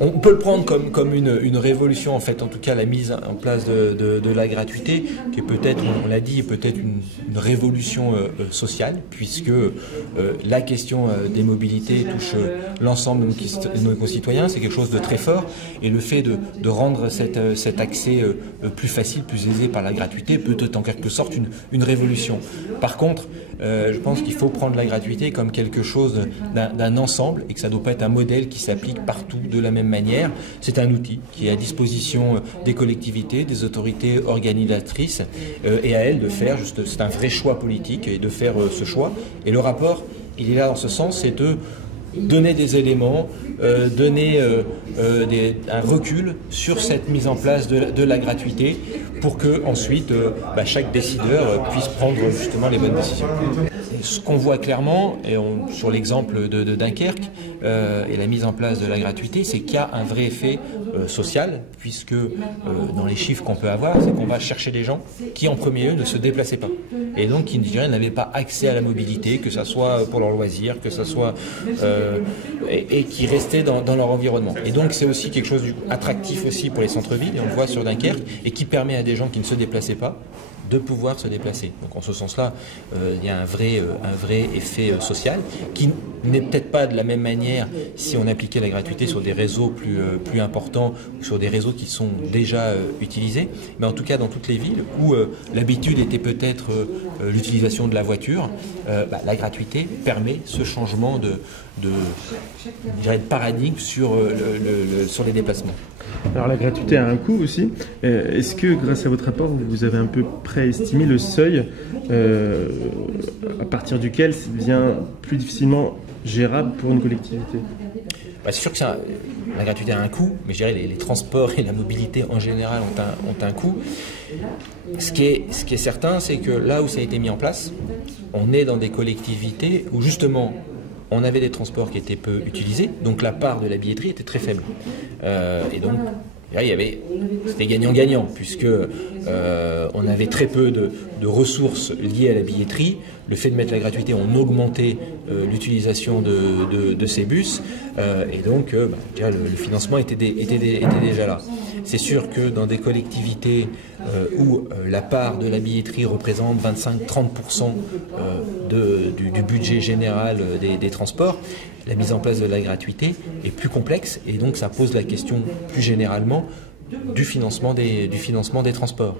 On peut le prendre comme une révolution, en fait, en tout cas la mise en place de la gratuité, qui est peut-être, on l'a dit, peut-être une révolution sociale, puisque la question des mobilités touche l'ensemble de nos concitoyens, c'est quelque chose de très fort, et le fait de rendre cet accès plus facile, plus aisé par la gratuité, peut être en quelque sorte une révolution. Par contre, je pense qu'il faut prendre la gratuité comme quelque chose d'un ensemble, et que ça ne doit pas être un modèle qui s'applique partout de la même manière. C'est un outil qui est à disposition des collectivités, des autorités organisatrices, et à elles de faire, c'est un vrai choix politique, et de faire ce choix. Et le rapport, il est là dans ce sens, c'est de donner des éléments, donner un recul sur cette mise en place de la gratuité pour que ensuite chaque décideur puisse prendre justement les bonnes décisions. Ce qu'on voit clairement, sur l'exemple de Dunkerque et la mise en place de la gratuité, c'est qu'il y a un vrai effet social, puisque dans les chiffres qu'on peut avoir, c'est qu'on va chercher des gens qui en premier lieu ne se déplaçaient pas, et donc qui n'avaient pas accès à la mobilité, que ce soit pour leur loisir, que ce soit et qui restaient dans leur environnement. Et donc c'est aussi quelque chose d'attractif aussi pour les centres-villes, et on le voit sur Dunkerque, et qui permet à des gens qui ne se déplaçaient pas de pouvoir se déplacer. Donc en ce sens-là, il y a un vrai effet social qui n'est peut-être pas de la même manière si on appliquait la gratuité sur des réseaux plus importants ou sur des réseaux qui sont déjà utilisés, mais en tout cas dans toutes les villes où l'habitude était peut-être l'utilisation de la voiture, la gratuité permet ce changement de paradigme sur les déplacements. Alors la gratuité a un coût aussi. Est-ce que grâce à votre rapport, vous avez un peu préestimé le seuil à partir duquel c'est bien plus difficilement gérable pour une collectivité? C'est sûr que la gratuité a un coût, mais je dirais les transports et la mobilité en général ont un coût. Ce qui est certain, c'est que là où ça a été mis en place, on est dans des collectivités où justement on avait des transports qui étaient peu utilisés, donc la part de la billetterie était très faible. Et donc là, c'était gagnant-gagnant, puisque on avait très peu de ressources liées à la billetterie. Le fait de mettre la gratuité, on augmentait l'utilisation de ces bus, et donc le financement était déjà là. C'est sûr que dans des collectivités où la part de la billetterie représente 25-30% du budget général des transports, la mise en place de la gratuité est plus complexe, et donc ça pose la question plus généralement du financement des transports.